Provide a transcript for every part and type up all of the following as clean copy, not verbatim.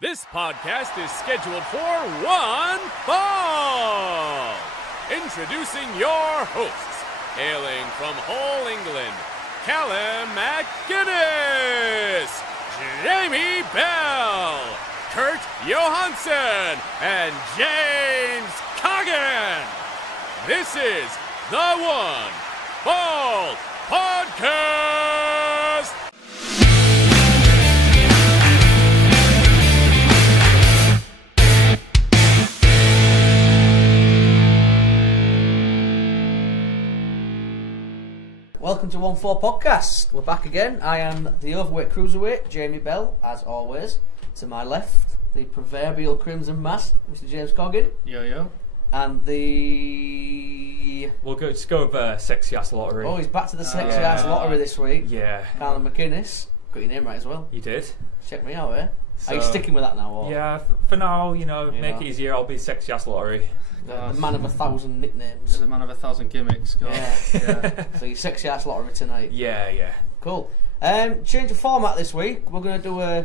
This podcast is scheduled for one fall. Introducing your hosts, hailing from Hull, England, Callum McGuinness, Jamie Bell, Kurt Johansson, and James Coggan. This is the One Fall Podcast. Welcome to 1-4 Podcast. We're back again. I am the overweight cruiserweight, Jamie Bell, as always. To my left, the proverbial crimson mass, Mr. James Coggan. Yo. And the... Just go with Sexy Ass Lottery. Oh, he's back to the sexy ass lottery this week. Yeah. Callum McInnes. Got your name right as well. You did. Check me out, eh? So, are you sticking with that now? Or? Yeah, for now, make it easier. I'll be Sexy Ass Lottery. The man of 1,000 nicknames. The man of 1,000 gimmicks. God. Yeah. So your sexy ass lottery tonight. Yeah. Cool. Change the format this week. We're going to do a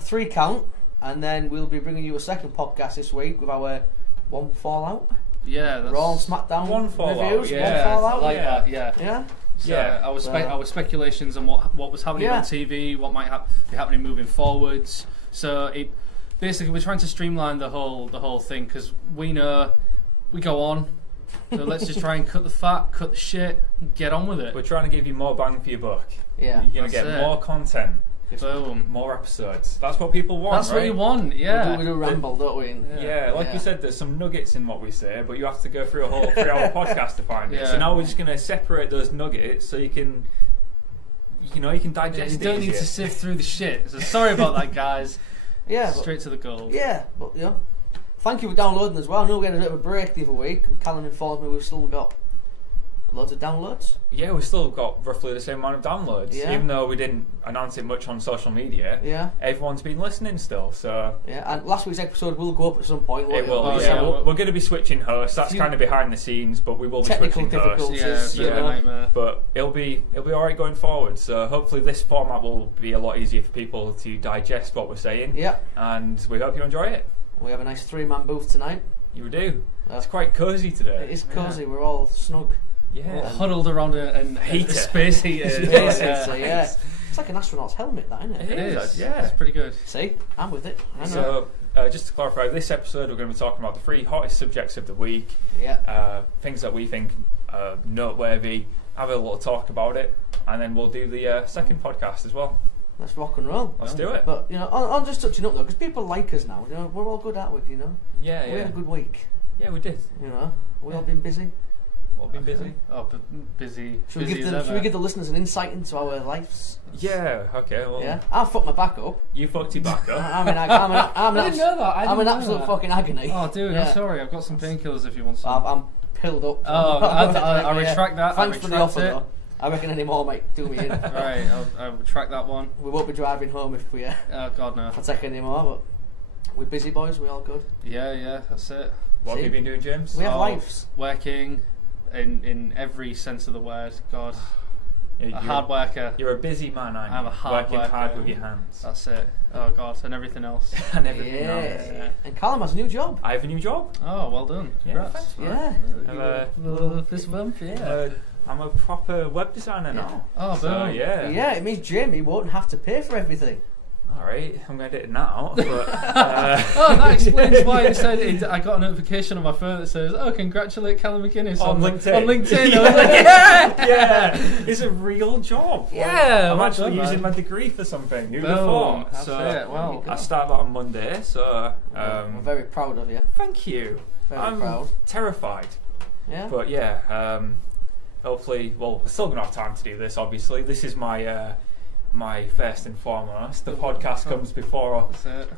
3 count, and then we'll be bringing you a second podcast this week with our One Fallout. Yeah, that's Raw and SmackDown One Fallout, reviews. yeah, One Fallout. I like that. Yeah. So Yeah. our speculations on what was happening on TV, what might be happening moving forwards. So basically we're trying to streamline the whole thing because we know we go on. So let's just try and cut the fat, cut the shit, and get on with it. We're trying to give you more bang for your buck. Yeah. You're going to get more content. Boom. More episodes. That's what people want, That's right? what you want, yeah. We do ramble, don't we? Yeah, like you said, there's some nuggets in what we say, but you have to go through a whole 3-hour podcast to find it. So now we're just going to separate those nuggets so you can digest it. You don't need to sift through the shit. So sorry about that, guys. Straight to the goal. Yeah, but thank you for downloading as well. I know we had a bit of a break the other week, and Callum informed me we've still got loads of downloads. Yeah, we've still got roughly the same amount of downloads, even though we didn't announce it much on social media. Yeah, everyone's been listening still. So and last week's episode will go up at some point. It will. We're going to be switching hosts. That's kind of behind the scenes, but we will be switching hosts. Yeah, nightmare. But it'll be all right going forward. So hopefully this format will be a lot easier for people to digest what we're saying. Yeah, and we hope you enjoy it. We have a nice 3-man booth tonight. You do. It's quite cosy today. It is cosy. We're all snug. Yeah, huddled around a space heater. Yeah. It's like an astronaut's helmet, that, isn't it? It is. Yeah, it's pretty good. See, I'm with it. So, just to clarify, this episode we're going to be talking about the 3 hottest subjects of the week. Yeah. Things that we think are noteworthy. Have a little talk about it, and then we'll do the second podcast as well. Let's rock and roll. Let's do it. But I'm just touching up though, because people like us now. We're all good at it. Yeah. We had a good week. Yeah, we did. We all been busy. All been busy. Oh, busy. Should we give the listeners an insight into our lives? Yeah. Okay. Well. Yeah. I fucked my back up. You fucked your back up. I didn't know that. I'm in absolute fucking agony. Oh, dude, I'm sorry. I've got some painkillers if you want some. I'm pilled up. Oh, I retract that. Thanks for the offer, though. I reckon any more might do me in. Right, I'll retract that one. We won't be driving home if we. Oh God, no. If I take any more, but we're busy boys. We all good. Yeah, that's it. What have you been doing, James? We have lives. Working, in every sense of the word. God, a hard worker. You're a busy man, aren't you? I'm a hard worker. Working hard with your hands. That's it. Oh God, and everything else. And everything else. Yeah. And Callum has a new job. I have a new job. Oh, well done. Congrats. Yeah. Fist bump. I'm a proper web designer now. Oh, so, yeah. Yeah, it means Jamie won't have to pay for everything. Alright, I'm going to do it now. But, that explains why it said I got a notification on my phone that says, "Oh, congratulate Callum McInnes on LinkedIn." On LinkedIn. I was like, yeah, it's a real job. Yeah, I'm actually using my degree for something. Who'd have thought? So well, I start that on Monday. So I'm very proud of you. Thank you. I'm proud. Terrified. Yeah. But yeah, hopefully, we're still going to have time to do this. Obviously, this is my first and foremost. The podcast comes before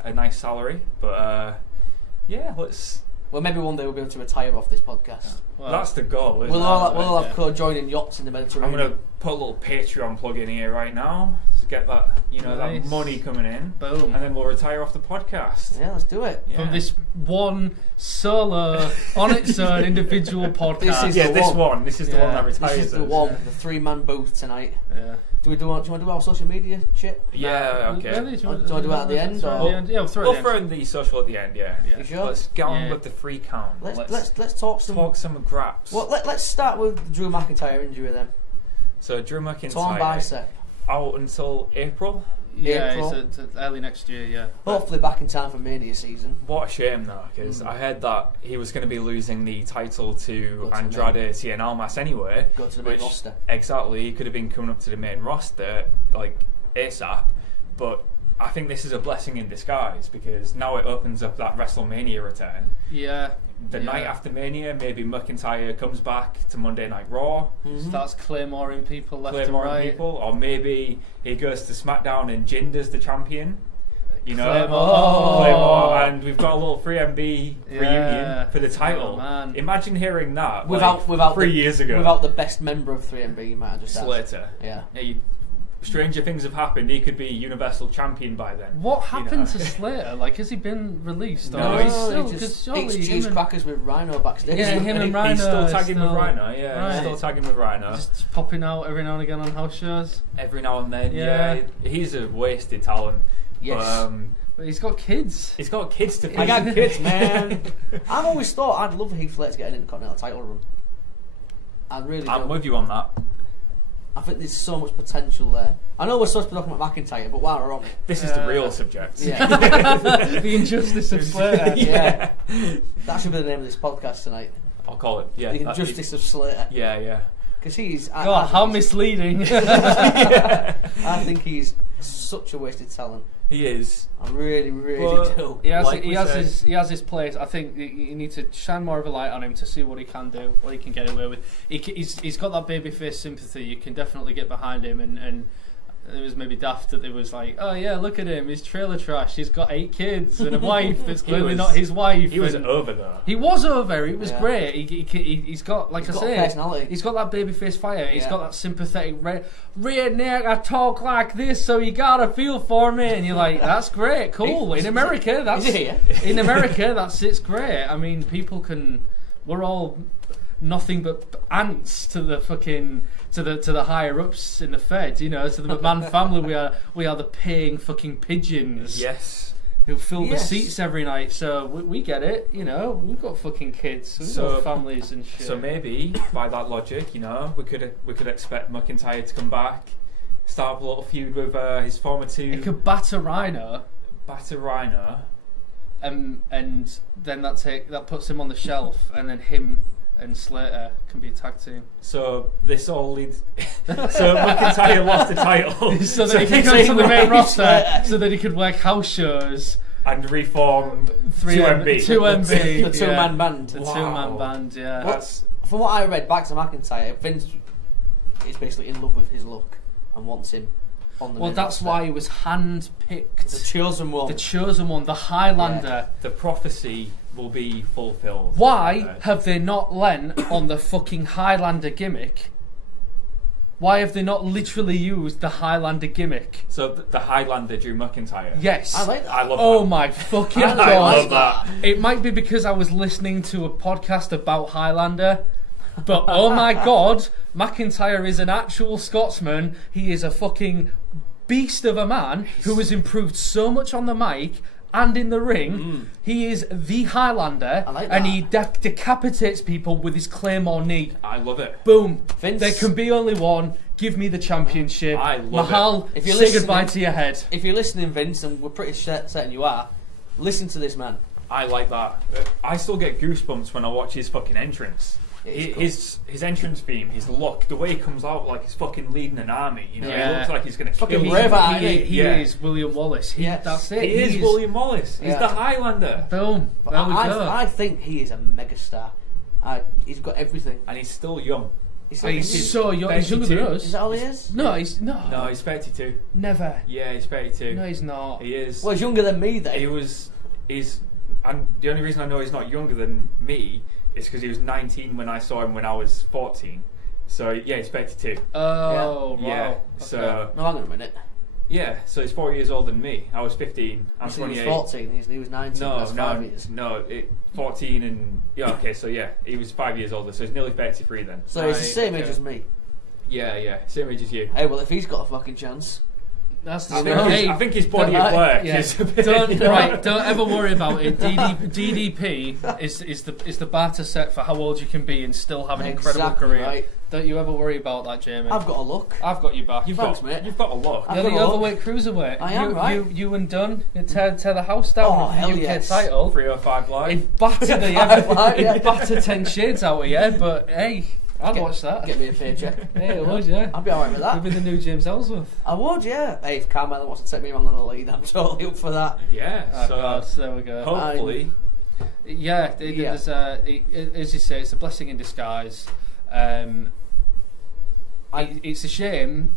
a nice salary, but let's. Well, maybe one day we'll be able to retire off this podcast. Well, that's the goal. We'll all have co-joining yachts in the Mediterranean. I'm going to put a little Patreon plug in here right now to get that that money coming in. Boom. And then we'll retire off the podcast. Yeah, let's do it. From this one solo on its own individual podcast. This is the one that retires. This is the one, the 3-man booth tonight. Yeah. Do you want to do our social media shit? Yeah, okay. Really? Do you want to do it at the end? Yeah, we'll throw We'll throw in the social at the end, yeah. You sure? Let's get on with the free count. Let's talk some graps. Well, let's start with the Drew McIntyre injury then. So Drew McIntyre Torn bicep. out until April. Yeah, April. it's early next year. Yeah. Hopefully back in time for Mania season. What a shame though, because I heard that he was going to be losing the title to Andrade Cien Almas anyway. Go to the main roster. Exactly, he could have been coming up to the main roster like ASAP, but I think this is a blessing in disguise because now it opens up that WrestleMania return. Yeah. The night after Mania, maybe McIntyre comes back to Monday Night Raw. Starts claymoring people left and right. People, or maybe he goes to SmackDown and Jinder's the champion. You know, Claymore. And we've got a little 3MB reunion for the title. Oh, man. Imagine hearing that without 3 years ago. Without the best member of 3MB, you might have just Slater. Yeah. Stranger things have happened. He could be Universal Champion by then. What happened to Slater? Like, has he been released? No, he's still just because surely eats cheese crackers with Rhino backstage. Yeah, him and Rhino. He's still tagging with Rhino. Yeah, Right. he's still tagging with Rhino. Just popping out every now and again on house shows. Every now and then. Yeah. He's a wasted talent. Yes. But he's got kids. He's got kids to feed. I got kids, man. I've always thought I'd love Heath Slater to get an Intercontinental title run. I really do. I'm with you on that. I think there's so much potential there. I know we're supposed to be talking about McIntyre, but while we're on it, This is the real subject. yeah, The injustice of Slater. yeah, that should be the name of this podcast tonight. I'll call it. Yeah. The injustice of Slater, Yeah. because he's. God, how misleading. I think he's such a wasted talent. He is. I really, really But- do. He has, Like he, we has said- his, he has his place. I think you need to shine more of a light on him to see what he can do, what he can get away with. He's got that babyface sympathy. You can definitely get behind him. And it was maybe daft that it was like, oh yeah, look at him, he's trailer trash. He's got 8 kids and a wife that's clearly not his wife. He was and over though. He was over. It was Yeah. great. He's got, like He's I got say, personality. he's got that babyface fire. He's Yeah. got that sympathetic redneck. I talk like this, so you gotta feel for me. And you're like, that's great, cool. In America, that's Is it here? in America, it's great. I mean, people can. We're all nothing but ants to the fucking to the higher ups in the Fed. You know, to the McMahon family. We are the paying fucking pigeons. Yes. Who fill the Yes. seats every night, so we get it, you know. We've got fucking kids, we've got families and shit. So maybe by that logic, you know, we could expect McIntyre to come back, start up a little feud with his former two. it could batter Rhino, and then that puts him on the shelf, and then him and Slater can be a tag team. So this all leads. So McIntyre lost the title, So that he could go to the main roster, so that he could work house shows. and reform 2MB. 2MB. The two-man band. The Wow. 2-man band, yeah. That's From what I read, back to McIntyre, Vince is basically in love with his look and wants him on the Well, main that's roster. why he was hand-picked. The chosen one. The chosen one, the Highlander. the prophecy will be fulfilled. Why have they not lent on the fucking Highlander gimmick? Why have they not literally used the Highlander gimmick? So the Highlander Drew McIntyre. Yes. I like that. I love Oh that. my fucking I god. love that. It might be because I was listening to a podcast about Highlander, but oh my god, McIntyre is an actual Scotsman. He is a fucking beast of a man who has improved so much on the mic and in the ring. He is the Highlander, I like and that. he decapitates people with his claymore knee. I love it. Boom. Vince- There can be only one. Give me the championship. I love Mahal, it. If you're say listening- goodbye to your head. If you're listening, Vince, and we're pretty certain you are, listen to this man. I like that. I still get goosebumps when I watch his fucking entrance. It is His entrance theme, his look, the way he comes out like he's fucking leading an army. You know, Yeah. he looks like he's gonna Fucking kill brave someone. eye, He, isn't he? he Yeah. is William Wallace. Yes. That's it. He is He's- William Wallace. He's Yeah. the Highlander, Boom. There we go. I think he is a megastar. He's got everything. and he's still young. He's so young. He's younger than 32. us. Is that all he is? No, he's no. No, he's 32. Never. Yeah, he's 32. No, he's not. He is. Well, he's younger than me then. And the only reason I know he's not younger than me is because he was 19 when I saw him when I was 14. So yeah, he's 32. Oh, wow. Yeah. Okay. So No, hang on a minute. yeah, so he's 4 years older than me. I was 15. I'm You said he was 28. 14. He was 19. That's 5 years. No, 14 and yeah, okay, so yeah, he was 5 years older, so he's nearly 33 then. So he's the Right, same age okay. as me. Yeah, same age as you. Hey, well, if he's got a fucking chance. That's the I think his body of work is a bit... Don't ever worry about it. DDP is the bar to set for how old you can be and still have an incredible career. Right. Don't you ever worry about that, Jamie. I've got a look. I've got your back. You've got a look. You're the overweight cruiserweight. I am, right? You and Dunn tear the house down with the UK title. 305 Live. It batter 10 shades out of you, but hey... I'd watch that. Get me a paycheck. Yeah, it would, yeah. I'd be alright with that. You'd be the new James Ellsworth. I would, yeah. Hey, if Carmella wants to take me on the lead, I'm totally up for that. Yeah, God, there we go. Hopefully. There's as you say, it's a blessing in disguise. It's a shame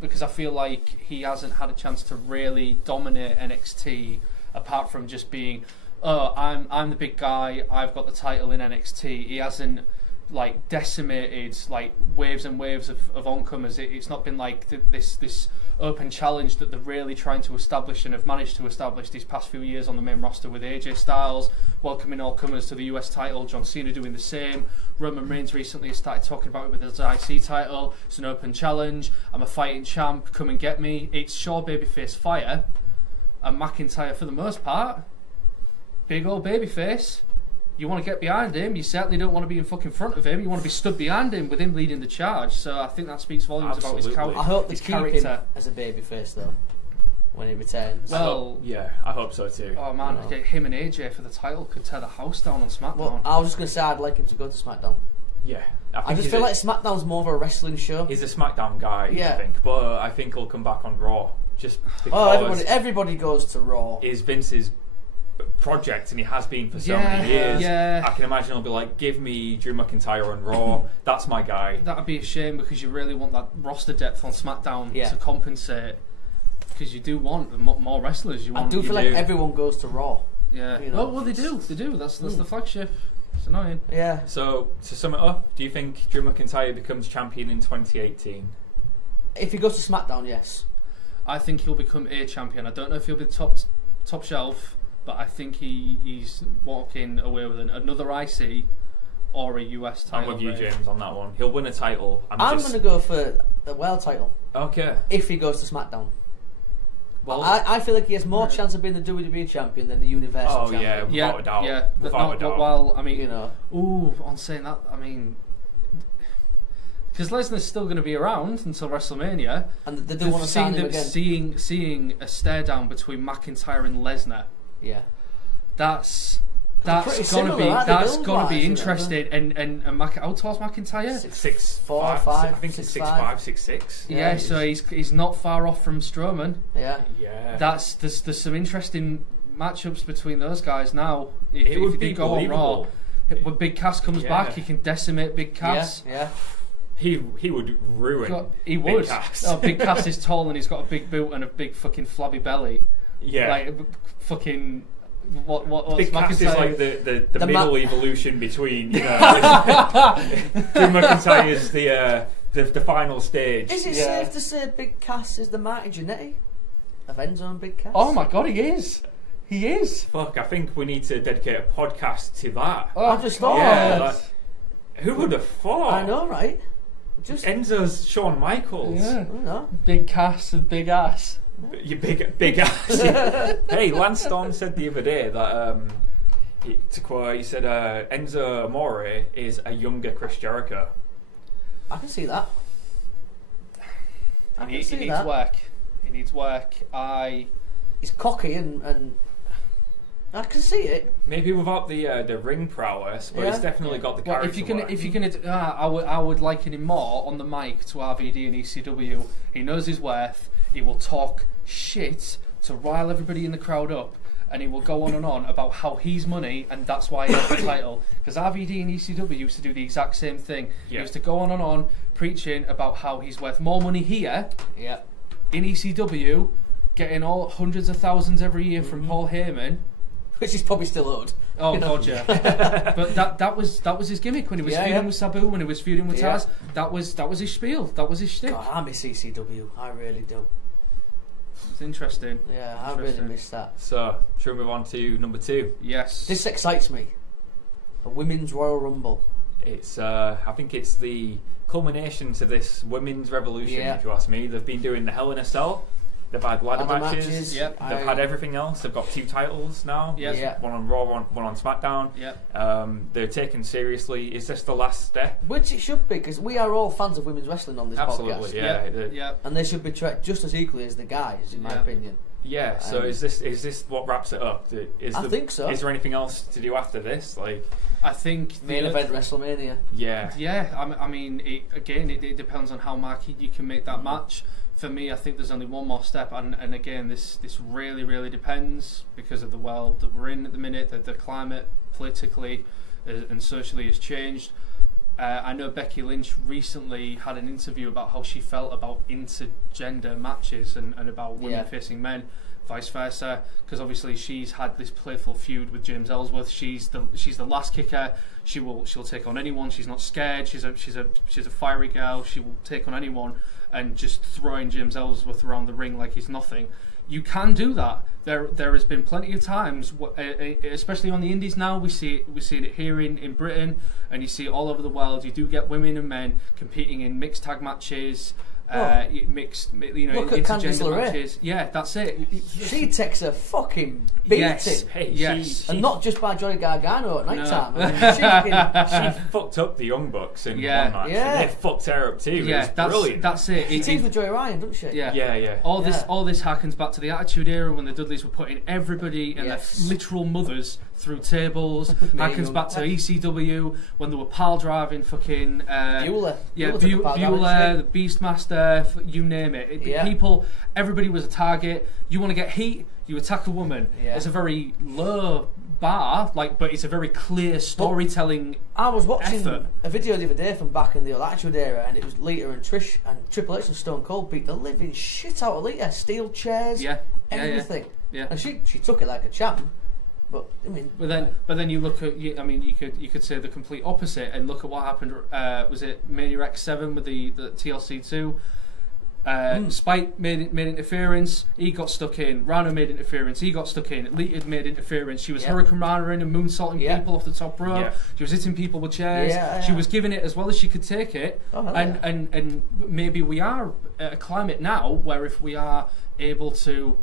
because I feel like he hasn't had a chance to really dominate NXT apart from just being, I'm the big guy, I've got the title in NXT. He hasn't like decimated like waves and waves of oncomers. It's not been like this open challenge that they're really trying to establish and have managed to establish these past few years on the main roster with AJ Styles welcoming all comers to the US title, John Cena doing the same. Roman Reigns recently started talking about it with his IC title. It's an open challenge. I'm a fighting champ. Come and get me. It's Shaw babyface fire, and McIntyre for the most part, big old babyface. You want to get behind him. You certainly don't want to be in fucking front of him. You want to be stood behind him with him leading the charge. So I think that speaks volumes about his character. I hope they keep him as a babyface though when he returns. Well, I hope so too. Oh man, him and AJ for the title could tear the house down on SmackDown. Well, I was just going to say I'd like him to go to SmackDown. Yeah. I just feel like SmackDown's more of a wrestling show. He's a SmackDown guy, I think. But I think he'll come back on Raw. Just because everybody goes to Raw. Is Vince's project, and he has been for so many years. I can imagine he'll be like, give me Drew McIntyre on Raw. That's my guy. That'd be a shame because you really want that roster depth on SmackDown to compensate. Because you do want more wrestlers. I do feel like everyone goes to Raw. Yeah. You know? Well, they do. That's the flagship. It's annoying. Yeah. So to sum it up, do you think Drew McIntyre becomes champion in 2018? If he goes to SmackDown, yes. I think he'll become a champion. I don't know if he'll be top shelf, but I think he's walking away with another IC or a US title. I'm with you, James, on that one. He'll win a title. I'm going to go for the world title. Okay. If he goes to SmackDown. Well, I feel like he has more chance of being the WWE champion than the Universal champion. Without a doubt. Yeah, without a doubt. Well, I mean, on saying that, I mean, because Lesnar's still going to be around until WrestleMania, and they do want to sign him again. Seeing a stare down between McIntyre and Lesnar, that's gonna be interesting. And how tall's McIntyre? 6'4", 5". I think he's 6'5", 6'6". Yeah, so he's not far off from Strowman. Yeah. There's some interesting matchups between those guys now. If they go on Raw, when Big Cass comes back, he can decimate Big Cass. Yeah. He would ruin. He would. Big Cass. Big Cass is tall and he's got a big boot and a big fucking flabby belly. Yeah. Like fucking. What's Big Cass is like the middle evolution between Drew McIntyre is the final stage. Is it safe to say Big Cass is the Marty Jannetty of Enzo and Big Cass? Oh my god, he is. He is. Fuck, I think we need to dedicate a podcast to that. I just thought. Who would have thought? I know, right? Enzo's Shawn Michaels. Yeah. I know. Big Cass and big ass. You big ass. Hey, Lance Storm said the other day that to quote, he said Enzo Amore is a younger Chris Jericho. I can see that. He needs work. He needs work. He's cocky and I can see it. Maybe without the ring prowess, but he's definitely got the character. If you're gonna, I would liken him more on the mic to RVD and ECW. He knows his worth. He will talk shit to rile everybody in the crowd up, and he will go on and on about how he's money and that's why he has the title. Because RVD and ECW used to do the exact same thing. He used to go on and on preaching about how he's worth more money here. Yeah. In ECW, getting all hundreds of thousands every year from Paul Heyman. Which he's probably still owed. Oh god, yeah. But that was his gimmick when he was feuding with Sabu, when he was feuding with Taz. That was his spiel. That was his shtick. God, I miss ECW. I really do. It's interesting. Yeah, I really miss that. So, shall we move on to number 2? Yes. This excites me. A Women's Royal Rumble. It's I think it's the culmination to this women's revolution, if you ask me. They've been doing the Hell in a Cell. They've had ladder matches. Yep. They've had everything else. They've got 2 titles now. Yep. One on Raw, one on SmackDown. Yep. They're taken seriously. Is this the last step? Which it should be, because we are all fans of women's wrestling on this podcast. Absolutely, yeah. And they should be treated just as equally as the guys, in my opinion. Yeah. So is this what wraps it up? I think so. Is there anything else to do after this? Like, I think main event WrestleMania. Yeah. I mean, it depends on how marquee you can make that match. For me, I think there's only one more step, and again, this really, really depends because of the world that we're in at the minute, that the climate politically and socially has changed. I know Becky Lynch recently had an interview about how she felt about intergender matches and about women facing men, vice versa, because obviously she's had this playful feud with James Ellsworth. She's the last kicker. She'll take on anyone. She's not scared. She's a fiery girl. She will take on anyone. And just throwing James Ellsworth around the ring like he's nothing. You can do that. There has been plenty of times, especially on the indies now. We see it here in Britain, and you see it all over the world. You do get women and men competing in mixed tag matches, mixed, intergender matches. Yeah, that's it. She takes a fucking beating. Yes. And not just by Johnny Gargano at night time. I mean, she fucked up the Young Bucks in one match. Yeah. And they fucked her up too. Yeah, it was brilliant. That's it. She teams with Joey Ryan, doesn't she? Yeah. All this harkens back to the Attitude Era when the Dudleys were putting everybody and their literal mothers through tables. Harkens back to ECW when they were pile driving fucking Bueller. Bueller, the Beastmaster, you name it. People, everybody was a target. You want to get heat, you attack a woman. It's a very low bar, but it's a very clear storytelling. I was watching effort. a video the other day from back in the Attitude Era, and it was Lita and Trish and Triple H and Stone Cold beat the living shit out of Lita. Steel chairs, everything. Yeah. And she took it like a champ. But I mean, but then you look at, I mean, you could say the complete opposite and look at what happened. Was it Mania X7 with the TLC 2? Spike made interference. He got stuck in. Rana made interference. He got stuck in. Lita made interference. She was Hurricane Rana in and moonsaulting people off the top rope. She was hitting people with chairs. She was giving it as well as she could take it. And maybe we are at a climate now where if we are able to,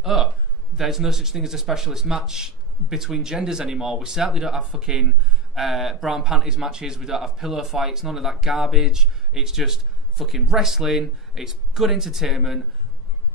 there's no such thing as a specialist match between genders anymore. We certainly don't have fucking brown panties matches. We don't have pillow fights. None of that garbage. It's just fucking wrestling. It's good entertainment.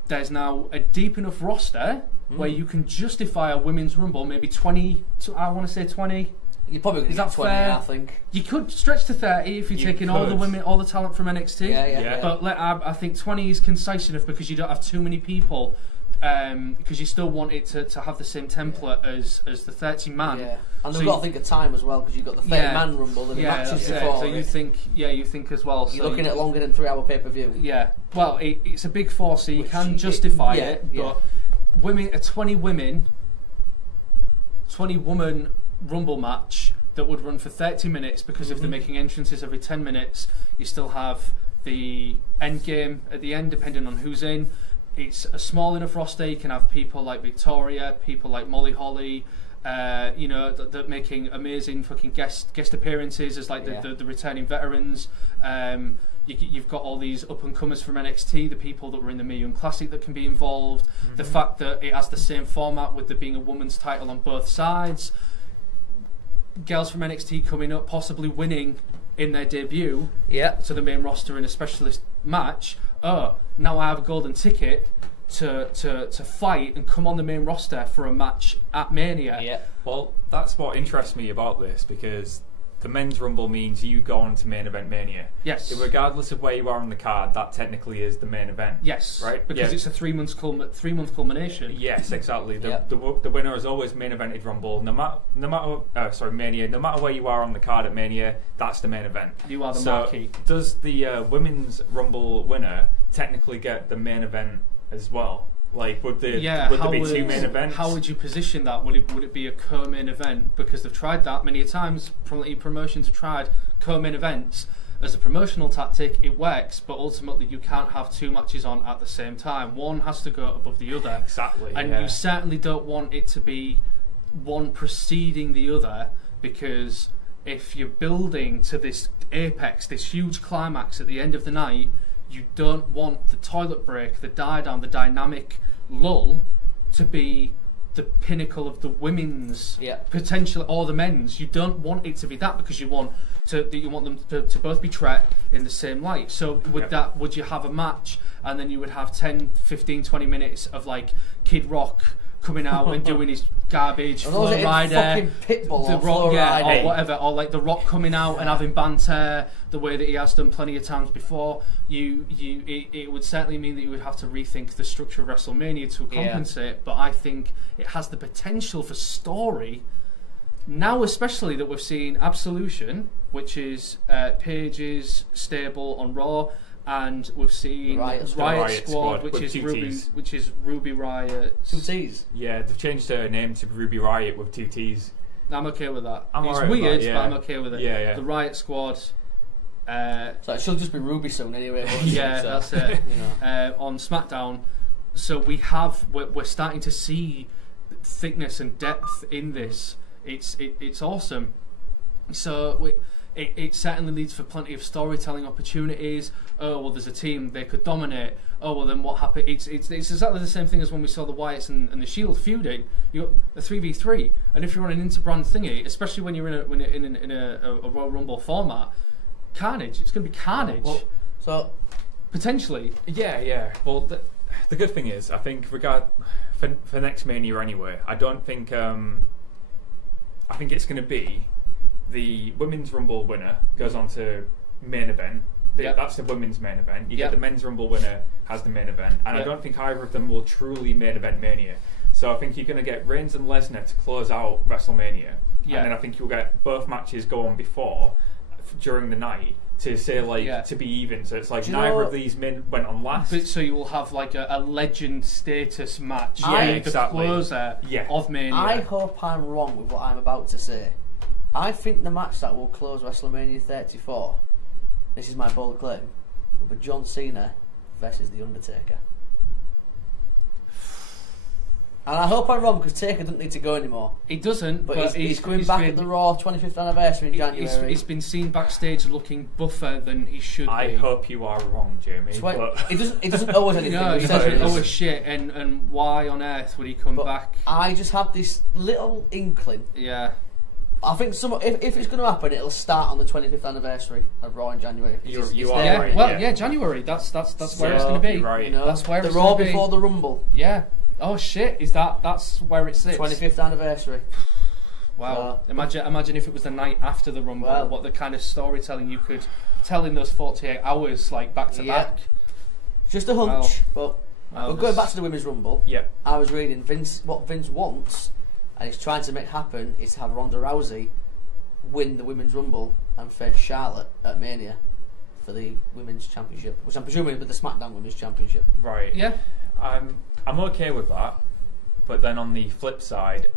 There's now a deep enough roster where you can justify a women's rumble, maybe 20. I want to say 20. You're probably going to get 20, fair? I think. You could stretch to 30 if you're taking all the women, all the talent from NXT. Yeah. But I think 20 is concise enough because you don't have too many people. Because you still want it to have the same template as the 30-man. Yeah. And they've got to think of time as well, because you've got the 30-man rumble and the matches before. So you think as well. You're looking at longer than 3-hour pay-per-view. Yeah. Well, it's a big force, so you can justify it. But women, a 20 woman rumble match that would run for 30 minutes, because if they're making entrances every 10 minutes, you still have the end game at the end, depending on who's in. It's a small enough roster. You can have people like Victoria, people like Molly Holly, that making amazing fucking guest appearances as like the returning veterans. You've got all these up and comers from NXT, the people that were in the Mae Young Classic that can be involved. The fact that it has the same format with there being a women's title on both sides. Girls from NXT coming up, possibly winning in their debut to the main roster in a specialist match. Now I have a golden ticket to fight and come on the main roster for a match at Mania. Yeah. Well, that's what interests me about this, because the men's rumble means you go on to main event Mania. Yes. Regardless of where you are on the card, that technically is the main event. Yes. Right? Because it's a 3-month culmination. Yes, exactly. The winner is always main evented rumble. Mania. No matter where you are on the card at Mania, that's the main event. You are the marquee. Does the women's rumble winner technically get the main event as well? Like, would there be 2 main events? How would you position that? Would it be a co-main event? Because they've tried that many times. Promotions have tried co-main events as a promotional tactic. It works, but ultimately you can't have 2 matches on at the same time. One has to go above the other. Exactly. And you certainly don't want it to be one preceding the other, because if you're building to this apex, this huge climax at the end of the night, you don't want the toilet break, the die down, the dynamic lull to be the pinnacle of the women's potential or the men's. You don't want it to be that, because you want them to both be treated in the same light. So would you have a match and then you would have 10, 15, 20 minutes of like Kid Rock coming out and doing his garbage, Flow Rider, the Rock, or whatever, or like the Rock coming out and having banter the way that he has done plenty of times before. It would certainly mean that you would have to rethink the structure of WrestleMania to compensate. But I think it has the potential for story now, especially that we've seen Absolution, which is Paige's stable on Raw. And we've seen Riot Squad, which is Ruby Riot. 2 T's. Yeah, they've changed her name to Ruby Riot with 2 T's. I'm okay with that. It's weird, but I'm okay with it. Yeah. The Riot Squad. So it should just be Ruby soon anyway. Yeah, that's it. On SmackDown, so we're starting to see thickness and depth in this. It's awesome. So it certainly leads for plenty of storytelling opportunities. Oh, well, there's a team, they could dominate. Oh, well, then what happened? It's exactly the same thing as when we saw the Wyatts and the Shield feuding. You got a 3v3, and if you're on an interbrand thingy, especially when you're in a Royal Rumble format, carnage. It's going to be carnage. Well, so potentially, yeah. Well, the good thing is, I think for next Mania anyway, I don't think I think it's going to be the Women's Rumble winner goes on to main event. That's the women's main event. You get the Men's Rumble winner has the main event, and I don't think either of them will truly main event Mania. So I think you're going to get Reigns and Lesnar to close out WrestleMania, and then I think you'll get both matches go on during the night to say to be even. So it's like neither of these men went on last. But so you will have like a legend status match. Exactly. The closer of Mania. I hope I'm wrong with what I'm about to say. I think the match that will close WrestleMania 34, this is my bold claim, will be John Cena versus The Undertaker. And I hope I'm wrong, because Taker doesn't need to go anymore. He doesn't, but he's coming back at the Raw 25th anniversary in January. He's been seen backstage looking buffer than he should be. I hope you are wrong, Jamie. He doesn't owe us anything. No, he doesn't owe us shit, and why on earth would he come back? I just have this little inkling. Yeah. I think if it's going to happen, it'll start on the 25th anniversary of Raw in January. You are right. Well, January. That's where it's going to be. Right. You know, that's where the it's Raw going to be. before the Rumble. Yeah. Oh shit! That's where it sits. 25th anniversary. Wow. Imagine if it was the night after the Rumble. Well, what the kind of storytelling you could tell in those 48 hours, like back to back. Just a hunch, but going back to the Women's Rumble. Yeah. I was reading what Vince wants, and he's trying to make happen is to have Ronda Rousey win the Women's Rumble and face Charlotte at Mania for the Women's Championship, which I'm presuming is the SmackDown Women's Championship. Right. Yeah. I'm okay with that, but then on the flip side,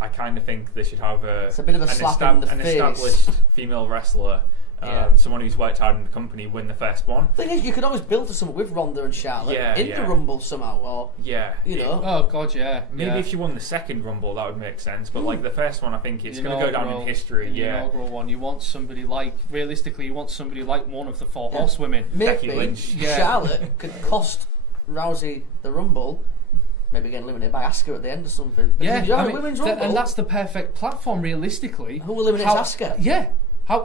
I kind of think they should have it's a bit of a slap in the face. Established female wrestler, someone who's worked hard in the company, win the first one. The thing is, you could always build to something with Ronda and Charlotte in the Rumble somehow, or you know. Oh god, yeah. Maybe if you won the second Rumble, that would make sense. But like the first one, I think it's going to go down in history. The inaugural one, you want somebody like one of the four horsewomen. Maybe Becky Lynch. Charlotte could cost Rousey the Rumble, maybe get eliminated by Asuka at the end or something. But Women's Rumble, and that's the perfect platform. Realistically, who eliminates Asuka? Yeah,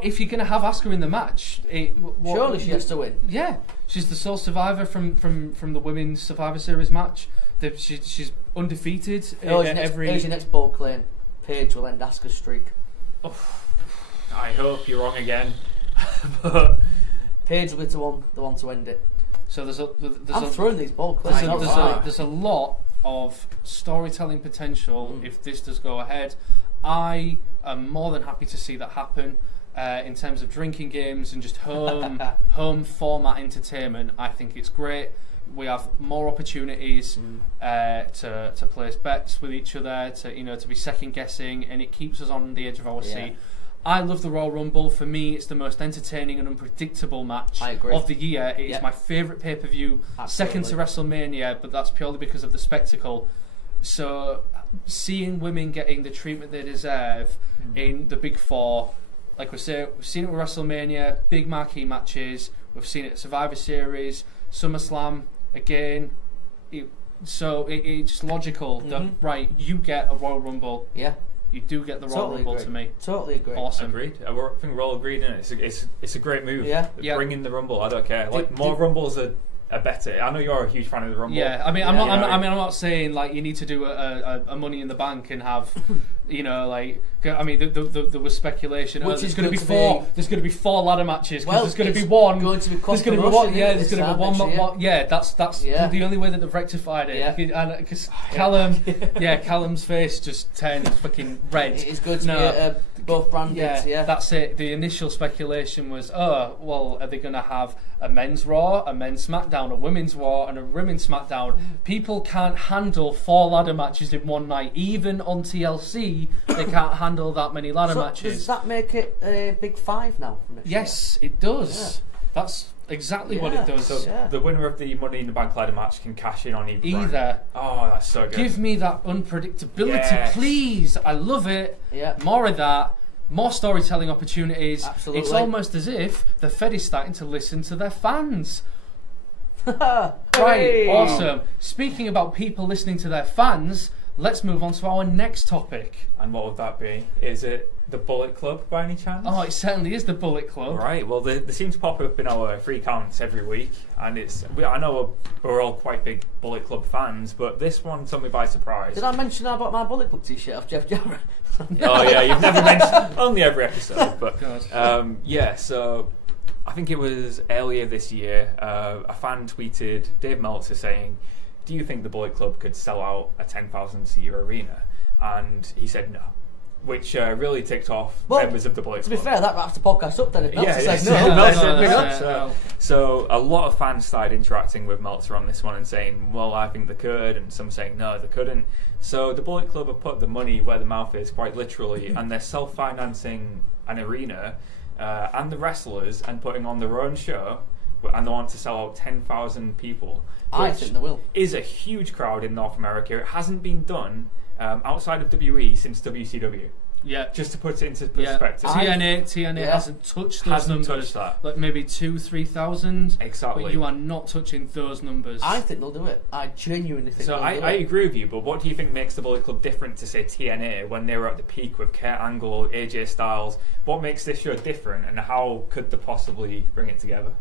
if you're going to have Asuka in the match, surely she has to win. Yeah, she's the sole survivor from the Women's Survivor Series match. She's undefeated. Here's your next bold claim: Paige will end Asuka's streak. Oh, I hope you're wrong again. But Paige will be the one to end it. So I'm throwing these bold claims. There's a lot of storytelling potential if this does go ahead. I am more than happy to see that happen. In terms of drinking games and just home format entertainment, I think it's great. We have more opportunities to place bets with each other, to be second guessing, and it keeps us on the edge of our seat. I love the Royal Rumble. For me, it's the most entertaining and unpredictable match of the year. It is my favourite pay-per-view, second to WrestleMania, but that's purely because of the spectacle. So, seeing women getting the treatment they deserve in the Big Four, like we say, we've seen it with WrestleMania, big marquee matches. We've seen it at Survivor Series, SummerSlam again. It's logical that right, you get a Royal Rumble. Yeah. You do get the Royal Rumble to me. Totally agree. Awesome. Agreed. I think we're all agreed in it. It's a great move. Yeah. Bring in the Rumble. I don't care. Like more Rumbles are better. I know you're a huge fan of the Rumble. Yeah. I mean, I'm not saying like you need to do a Money in the Bank and have, you know, like. I mean, there was speculation. There's going to be four. There's going to be 4 ladder matches. Well, there's going to be one. Going to be there's going to be one. Yeah, there's going to be one. Yeah, that's the only way that they've rectified it. Yeah. Because Callum's face just turned fucking red. It's good to be both branded. Yeah, that's it. The initial speculation was, oh, well, are they going to have a men's Raw, a men's SmackDown, a women's Raw, and a women's SmackDown? People can't handle 4 ladder matches in one night. Even on TLC, they can't handle that many ladder matches. Does that make it a big 5 now? Yes, it does. Yeah. That's exactly what it does. So the winner of the Money in the Bank ladder match can cash in on either. Brand. Oh, that's so good. Give me that unpredictability, please. I love it. Yeah. More of that. More storytelling opportunities. Absolutely. It's almost as if the Fed is starting to listen to their fans. Right, awesome. Speaking about people listening to their fans, let's move on to our next topic. And what would that be? Is it the Bullet Club by any chance? Oh, it certainly is the Bullet Club. Right, well, they seem to pop up in our free counts every week, and I know we're all quite big Bullet Club fans, but this one took me by surprise. Did I mention about my Bullet Club t-shirt of Jeff Jarrett? Oh yeah, you've never mentioned, only every episode, but so I think it was earlier this year, a fan tweeted Dave Meltzer saying, do you think the Bullet Club could sell out a 10,000-seater arena? And he said no, which really ticked off members of the Bullet Club. To be fair, that wraps the podcast up then. If Meltzer says no. So a lot of fans started interacting with Meltzer on this one and saying, well, I think they could, and some saying no, they couldn't. So the Bullet Club have put the money where the mouth is, quite literally, and they're self-financing an arena and the wrestlers and putting on their own show, and they want to sell out 10,000 people. I think they will. Is a huge crowd in North America. It hasn't been done outside of WE since WCW. Yeah, just to put it into perspective. TNA hasn't touched those numbers. Like maybe 2,000-3,000. Exactly. But you are not touching those numbers. I think they'll do it. I genuinely think. So they'll do I it. agree with you. But what do you think makes the Bullet Club different to say TNA when they were at the peak with Kurt Angle, AJ Styles? What makes this show different, and how could they possibly bring it together?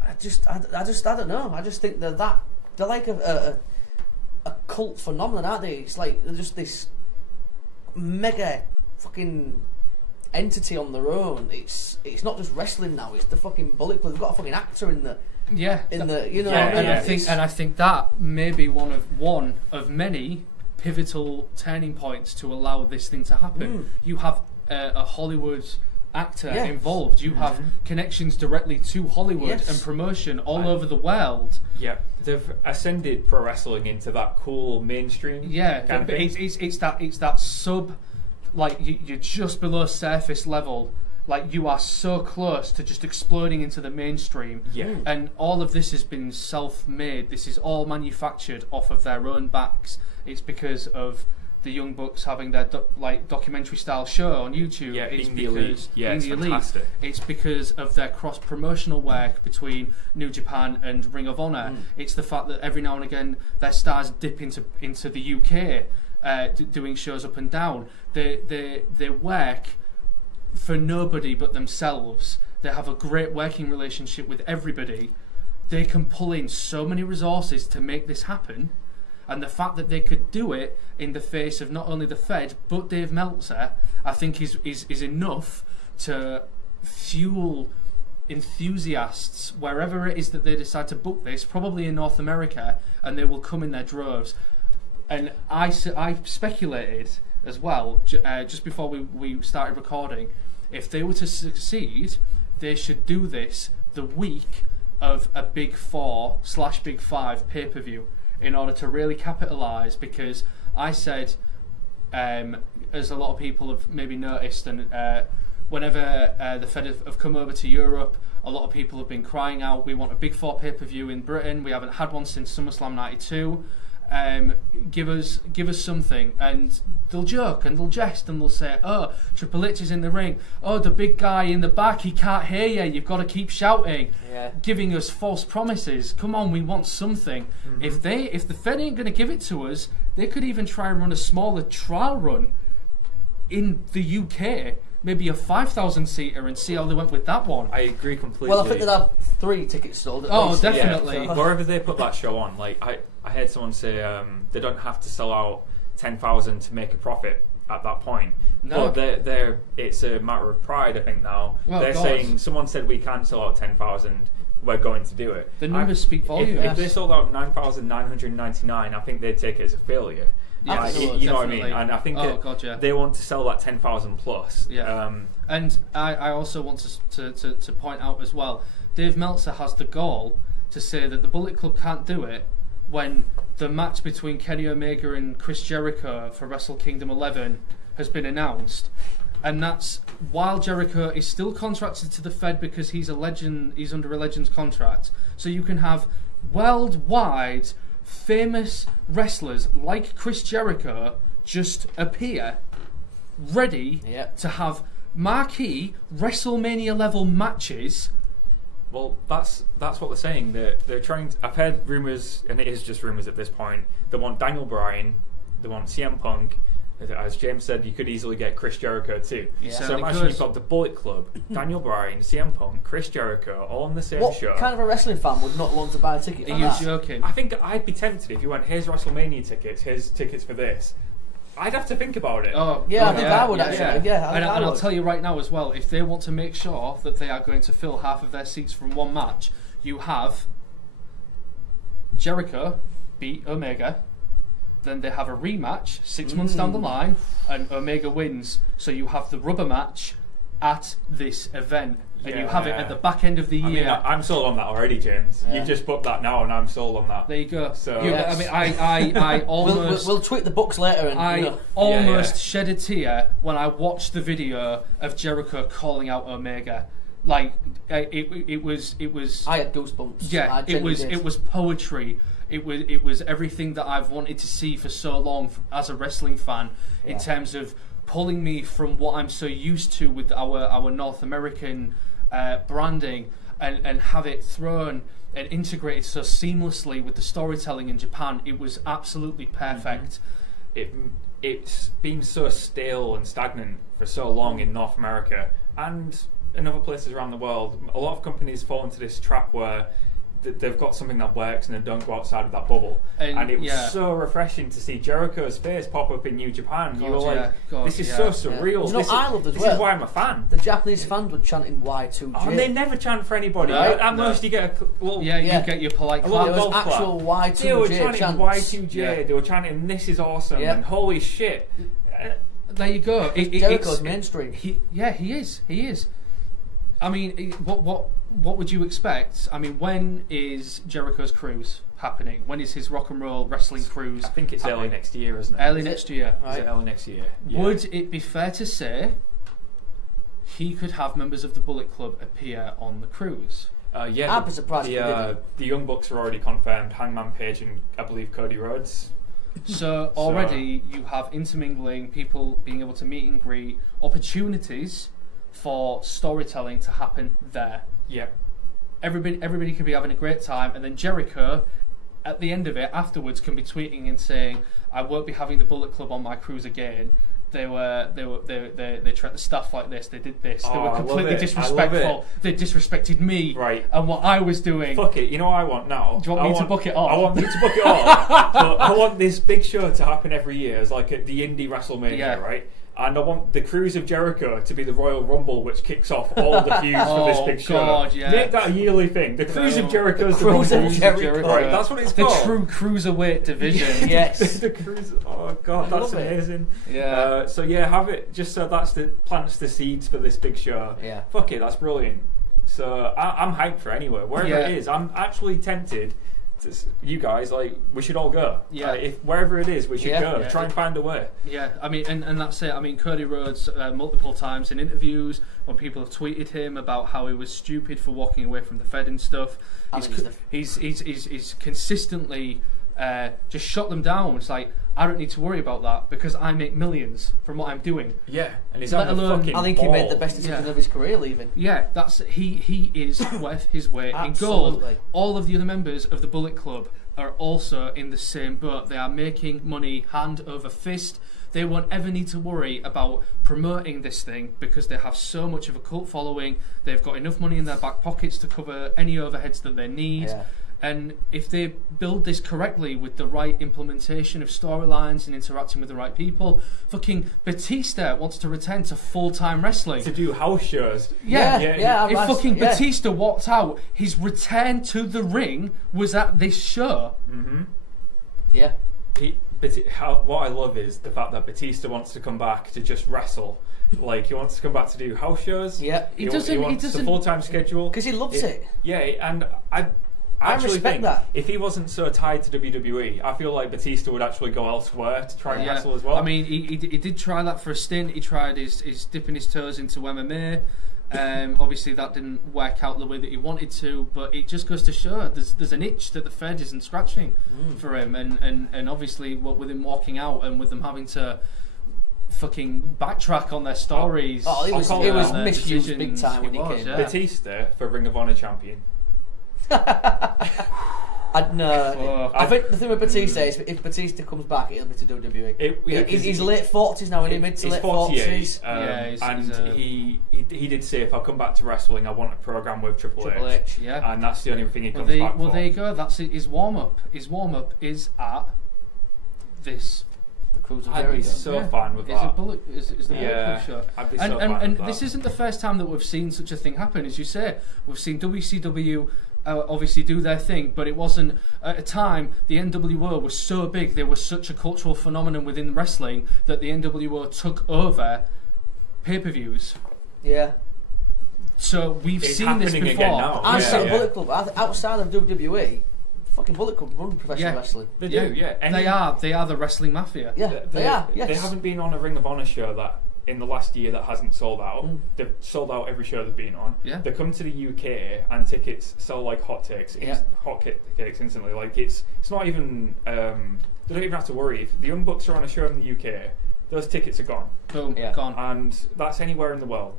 I don't know. I just think they're like a cult phenomenon, aren't they? It's like they're just this mega fucking entity on their own. It's not just wrestling now. It's the fucking Bullet Club. They've got a fucking actor in the I think that may be one of many pivotal turning points to allow this thing to happen. You have a Hollywood actor involved. You have connections directly to Hollywood and promotion all over the world. Yeah, they've ascended pro wrestling into that cool mainstream. Yeah, kind of thing. It's that sub, like you're just below surface level. Like you are so close to just exploding into the mainstream. Yeah, and all of this has been self-made. This is all manufactured off of their own backs. It's because of the Young Bucks having their documentary style show on YouTube. Yeah, it's because it's fantastic. It's because of their cross promotional work between New Japan and Ring of Honor. It's the fact that every now and again their stars dip into the UK, doing shows up and down. They work for nobody but themselves. They have a great working relationship with everybody. They can pull in so many resources to make this happen. And the fact that they could do it in the face of not only the Fed but Dave Meltzer, I think is enough to fuel enthusiasts wherever it is that they decide to book this, probably in North America, and they will come in their droves. And I speculated as well, just before we started recording, if they were to succeed, they should do this the week of a Big 4/Big 5 pay-per-view, in order to really capitalise, because I said, as a lot of people have maybe noticed, and whenever the Fed have come over to Europe, a lot of people have been crying out, we want a Big 4 pay-per-view in Britain. We haven't had one since SummerSlam 92. Give us something, and they'll joke and they'll jest and they'll say, "Oh, Triple H is in the ring. Oh, the big guy in the back, he can't hear you. You've got to keep shouting." Yeah. Giving us false promises. Come on, we want something. If the Fed ain't going to give it to us, they could even try and run a smaller trial run in the UK. Maybe a 5,000 seater and see how they went with that one. I agree completely. Well, I think they'd have 3 tickets sold at least. Definitely. Yeah, wherever they put that show on, like I heard someone say they don't have to sell out 10,000 to make a profit at that point. No. But it's a matter of pride, I think, now. Well, they're saying, someone said we can't sell out 10,000, we're going to do it. The numbers speak volumes. If they sold out 9,999, I think they'd take it as a failure. Yeah, you know what I mean? And I think they want to sell that 10,000 plus. Yeah. And I also want to point out as well, Dave Meltzer has the gall to say that the Bullet Club can't do it when the match between Kenny Omega and Chris Jericho for Wrestle Kingdom 11 has been announced. And that's while Jericho is still contracted to the Fed because he's a legend, he's under a Legends contract. So you can have worldwide famous wrestlers like Chris Jericho just appear ready to have marquee WrestleMania level matches. Well, that's what they're saying. They're trying. I've heard rumours, and it is just rumours at this point. They want Daniel Bryan, they want CM Punk. As James said, you could easily get Chris Jericho too. Yeah. So imagine you've got the Bullet Club, Daniel Bryan, CM Punk, Chris Jericho, all on the same show. What kind of a wrestling fan would not want to buy a ticket for Are that? you joking? I think I'd be tempted if you went, here's WrestleMania tickets, here's tickets for this. I'd have to think about it. Oh, yeah, I think I would actually. Yeah, and I'll tell you right now as well, if they want to make sure that they are going to fill half of their seats from one match, you have Jericho beat Omega, then they have a rematch 6 months down the line, and Omega wins. So you have the rubber match at this event, and you have it at the back end of the year. I mean, I'm sold on that already, James. Yeah. You've just booked that now, and I'm sold on that. There you go. So I mean, I almost we'll tweet the books later. And almost shed a tear when I watched the video of Jericho calling out Omega. Like it was. I had goosebumps. Yeah, it was poetry. It was everything that I've wanted to see for so long as a wrestling fan, in terms of pulling me from what I'm so used to with our North American branding, and have it thrown and integrated so seamlessly with the storytelling in Japan. It was absolutely perfect. It's been so stale and stagnant for so long in North America and in other places around the world. A lot of companies fall into this trap where they've got something that works and they don't go outside of that bubble. And it was so refreshing to see Jericho's face pop up in New Japan. You were like, this is so surreal. You know, I loved as this well. is why I'm a fan. The Japanese fans were chanting Y2J. Oh, and they never chant for anybody. Right? At most you get a you get your polite There clap. was actual Y2J They were chanting chants. Y2J. Yeah. They were chanting, this is awesome, and holy shit. There you go. Jericho's mainstream. He is. I mean, what would you expect? I mean, when is Jericho's cruise happening? When is his rock and roll wrestling cruise? I think it's early next year, isn't it? Early next year. Is it early next year? Yeah. Would it be fair to say he could have members of the Bullet Club appear on the cruise? Yeah. I'd be surprised if he didn't. The Young Bucks are already confirmed. Hangman Page and I believe Cody Rhodes. So already you have intermingling, people being able to meet and greet, opportunities for storytelling to happen there. Yeah. Everybody can be having a great time, and then Jericho, at the end of it, afterwards, can be tweeting and saying, "I won't be having the Bullet Club on my cruise again. They treat the staff like this. They did this. They were completely disrespectful. They disrespected me, right, and what I was doing. Fuck it. You know what I want now? Do you want me to book it off? I want you to book it off. But I want this big show to happen every year, as like the indie WrestleMania, right? And I want the Cruise of Jericho to be the Royal Rumble, which kicks off all the feuds for this big show. Yeah. Make that a yearly thing. The Cruise of Jericho is the Cruise Rumble. of Jericho. Right, that's what it's called. The true cruiserweight division. Yes. The Cruise. Oh god, that's amazing. Yeah. So yeah, have it just so plants the seeds for this big show. Yeah. Fuck it, that's brilliant. So I'm hyped for anywhere, wherever it is. I'm actually tempted. You guys, we should all go. Yeah. If wherever it is, we should go. Yeah. Try and find a way. Yeah, I mean, and that's it. I mean, Cody Rhodes multiple times in interviews when people have tweeted him about how he was stupid for walking away from the Fed and stuff. He's consistently just shut them down. It's like, I don't need to worry about that because I make millions from what I'm doing. Yeah, and he's Let having a alone- fucking I think he made the best decision of his career leaving. Yeah, he is worth his weight in gold. Absolutely. All of the other members of the Bullet Club are also in the same boat. They are making money hand over fist. They won't ever need to worry about promoting this thing because they have so much of a cult following. They've got enough money in their back pockets to cover any overheads that they need. Yeah. And if they build this correctly with the right implementation of storylines and interacting with the right people, fucking Batista wants to return to full-time wrestling. to do house shows. Yeah. If fucking yeah. Batista walked out, his return to the ring was at this show. Mm-hmm. Yeah. What I love is the fact that Batista wants to come back to just wrestle. Like, he wants to come back to do house shows. Yeah. He wants doesn't- a full-time schedule. Because he loves it. Yeah, and I actually respect think that. if he wasn't so tied to WWE, I feel like Batista would actually go elsewhere to try and wrestle as well. I mean, he did try that for a stint. He tried his dipping his toes into MMA. Obviously, that didn't work out the way that he wanted to. But it just goes to show there's an itch that the Fed isn't scratching for him. And obviously, with him walking out and with them having to fucking backtrack on their stories. He was their misused big decisions, time when he was, came yeah. Batista for Ring of Honor champion. I think the thing with Batista is if Batista comes back, it'll be to WWE. He's late 40s now, isn't he? Mid to late 40s. And he did say, if I come back to wrestling, I want a program with Triple H. Yeah. And that's the only thing he comes back for. Well, there you go. That's his warm up. His warm up is at this. The Cruise of I'd Jericho. be so fine with that. Is the Bullet Club show. I'd be so and fine with this that. isn't the first time that we've seen such a thing happen. As you say, we've seen WCW obviously do their thing, but it wasn't at a time. The NWO was so big; they were such a cultural phenomenon within wrestling that the NWO took over pay-per-views. Yeah. So we've It's seen this happening before. again now. Outside Yeah. Bullet Club, outside of WWE, fucking Bullet Club run professional wrestling. They do, yeah. They are the wrestling mafia. Yeah, they are. Yes. They haven't been on a Ring of Honor show that in the last year that hasn't sold out. They've sold out every show they've been on. Yeah. They come to the UK and tickets sell like hotcakes. Hotcakes instantly. Like it's not even. They don't even have to worry if the Young Bucks are on a show in the UK. Those tickets are gone. Boom, Yeah. gone. And that's anywhere in the world.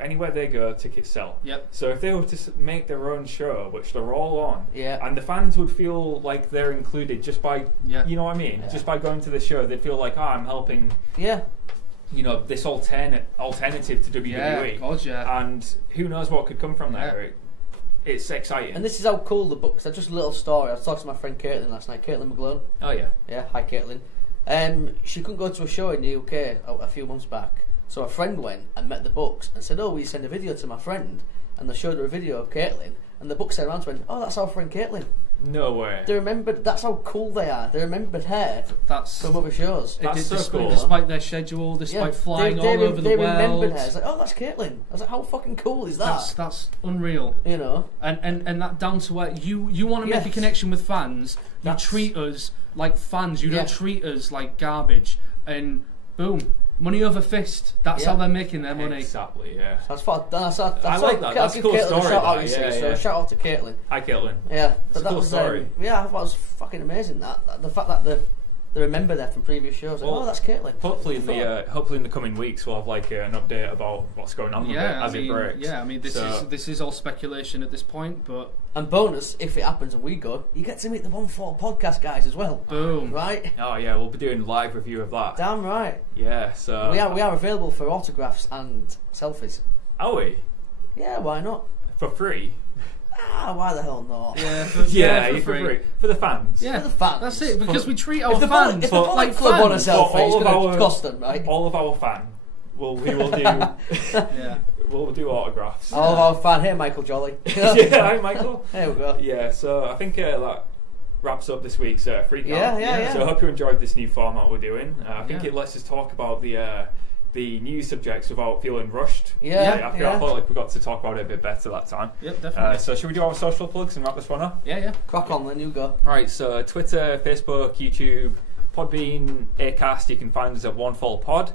Anywhere they go, tickets sell. Yep. So if they were to make their own show, which they're all on, Yeah. and the fans would feel like they're included just by, you know what I mean? Yeah. Just by going to the show, they'd feel like, I'm helping, Yeah. this alternative to WWE. Yeah, God, yeah. And who knows what could come from there. It's exciting. And this is how cool the books are. Just a little story. I was talking to my friend Caitlin last night. Caitlin McGlone. Oh, yeah. Yeah, hi Caitlin. She couldn't go to a show in the UK a few months back, so a friend went and met the books and said, "Oh, will you send a video to my friend?" And they showed her a video of Caitlin, and the book said around and went, "Oh, that's our friend Caitlin." No way. They remembered. That's how cool they are. They remembered her That's from other shows. That's so despite, cool. despite their schedule, despite flying all over the they world. remembered her. It's like, oh, that's Caitlin. I was like, how fucking cool is that? That's unreal. You know. And that down to where you want to make a connection with fans. You treat us like fans. You don't treat us like garbage. And boom, money over fist. That's how they're making their money. Exactly, yeah. That's I like that. That's a cool story. Shout out, Yeah. shout out to Caitlin. Hi, Caitlin. Yeah, It's a cool story. Yeah, I thought it was fucking amazing. That the fact that they remember that from previous shows. Like, Well, oh, that's Caitlin. Hopefully in the coming weeks we'll have like an update about what's going on with it as it breaks. Yeah, I mean this is all speculation at this point, but And bonus, if it happens and we go, you get to meet the 1-4 podcast guys as well. boom. Right? Oh yeah, we'll be doing a live review of that. Damn right. Yeah, so We are available for autographs and selfies. Are we? Yeah, why not? For free? Why the hell not? Yeah, For for free. free. For the fans. Yeah, For the fans. that's it. Because we treat our If the fans Bullet like Club on a fans. selfie, all it's of going our- to cost them, right? All of our fan we will do Yeah. we'll do autographs. All of our fan. Hey, Michael Jolly. Yeah, hi Michael. There we go. Yeah, so I think that wraps up this week's Freak Out. Yeah. So I hope you enjoyed this new format we're doing. I think Yeah. it lets us talk about the news subjects without feeling rushed. Yeah, I felt like we got to talk about it a bit better that time. Yep, definitely. So should we do our social plugs and wrap this one up? Yeah. Crack on then, you go. Right, so Twitter, Facebook, YouTube, Podbean, Acast, you can find us at One Fall Pod.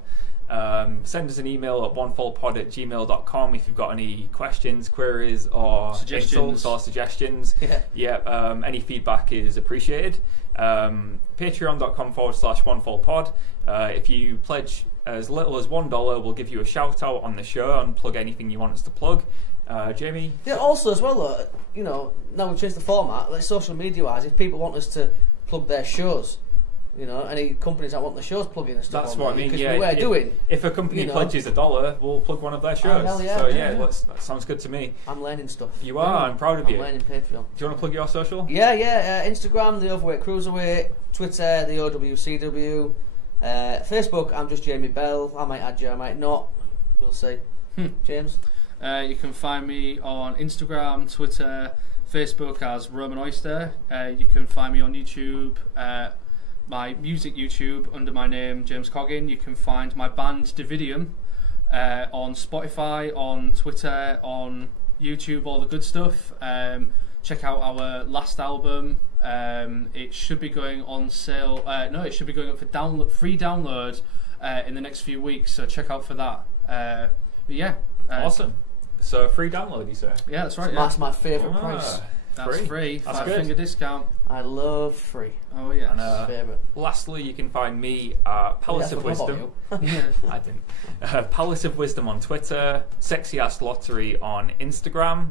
Send us an email at onefallpod@gmail.com if you've got any questions, queries, or insults or suggestions. Any feedback is appreciated. Patreon.com/onefallpod. If you pledge as little as $1, we'll give you a shout out on the show and plug anything you want us to plug. Jamie? Yeah, also as well, though, now we've changed the format, like social media wise, if people want us to plug their shows, any companies that want the shows plugging and stuff. That's what I mean. Yeah, if a company pledges $1, we'll plug one of their shows. Oh, hell yeah. So that sounds good to me. I'm learning stuff. You are. I'm proud of you. I'm learning Patreon. Do you want to plug your social? Yeah. Instagram, the Overweight Cruiserweight. Twitter, the OWCW. Facebook, I'm just Jamie Bell. I might add you, I might not. We'll see. James? You can find me on Instagram, Twitter, Facebook as Roman Oyster. You can find me on YouTube, my music YouTube under my name, James Coggin. You can find my band Davidium on Spotify, on Twitter, on YouTube, all the good stuff. Check out our last album. It should be going on sale. It should be going up for free download in the next few weeks. So check out for that. Awesome. So free download, you say? Yeah, that's right. That's my favourite price. That's free. That's 5-finger discount. I love free. Oh yeah. And, favourite. Lastly, you can find me at Palace of Wisdom. I didn't. Palace of Wisdom on Twitter. Sexy Ass Lottery on Instagram.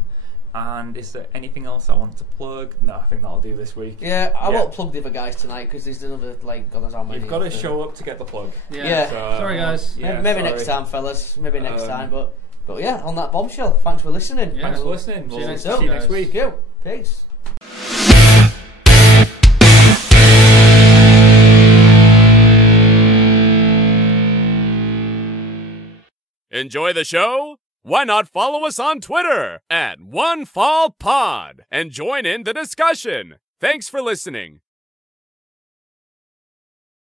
And is there anything else I want to plug? No, I think that'll do this week. Yeah, I won't plug the other guys tonight because there's another, God knows how many. You've got to show up to get the plug. Yeah. So, sorry, guys. Maybe next time, fellas. Maybe next time. But yeah, on that bombshell, thanks for listening. Yeah, thanks for listening. See you next See you next week. Peace. Enjoy the show? Why not follow us on Twitter at OneFallPod and join in the discussion? Thanks for listening.